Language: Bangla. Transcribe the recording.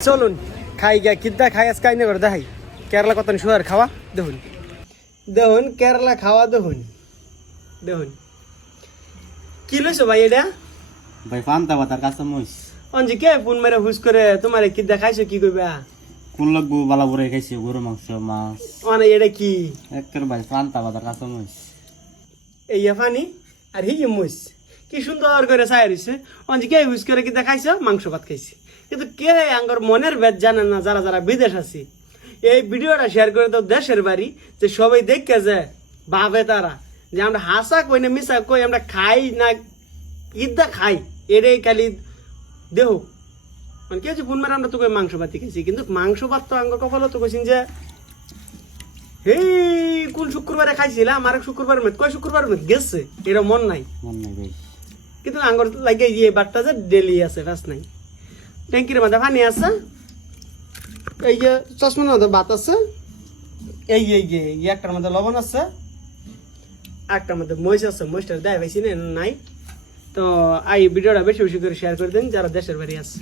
চলুন খাই গা কিদ্দা খাই আজকে আইনে করে দেখাই কেরালা কত সুয়ার খাওয়া দেখুন দেখুন কেরালা খাওয়া দেখুন দেখুন কি লইছো ভাই এটা ভাই ফান্তা বাতার কাছে মইস অঞ্জি কে ফোন মেরে হুস করে তোমারে কিদ্দা খাইছো কি কইবা কোন লাগবো বালা বড়ে খাইছি গরু মাংস মাছ মানে এটা কি একের ভাই ফান্তা বাতার কাছে মইস এই ফানি আর হি মুস কি সুন্দর করে চাই রইছে অঞ্জি কে হুস করে কিদ্দা খাইছো মাংস ভাত খাইছি কিন্তু কে আঙ্গর মনের ভেদ জানেন না যারা যারা বিদেশ আছে এই ভিডিওটা শেয়ার করে দাও দেশের বাড়ি যে সবাই দেখে যে ভাবে তারা যে আমরা হাসা কই না মিশা কই আমরা খাই না ইদ্দা খাই এটাই খালি দেহ মানে কি হচ্ছে ফোন মারা আমরা তো কই মাংস ভাত খেয়েছি কিন্তু মাংস ভাত তো আঙ্গ কপালও তো কইছেন যে এই কোন শুক্রবারে খাইছিলাম আর শুক্রবার মেদ কয় শুক্রবার মেদ গেছে এরা মন নাই ভাই কিন্তু আঙ্গর লাগে ইয়ে বাটটা যে ডেলি আছে ফাস নাই ট্যাঙ্কির মধ্যে পানি আছে এই যে চশমার মধ্যে ভাত আছে এই যে একটার মধ্যে লবণ আছে একটার মধ্যে মহিষ আছে মহিষটা দেয় পাইছি না নাই তো এই ভিডিওটা বেশি বেশি করে শেয়ার করে দিন যারা দেশের বাড়ি আছে।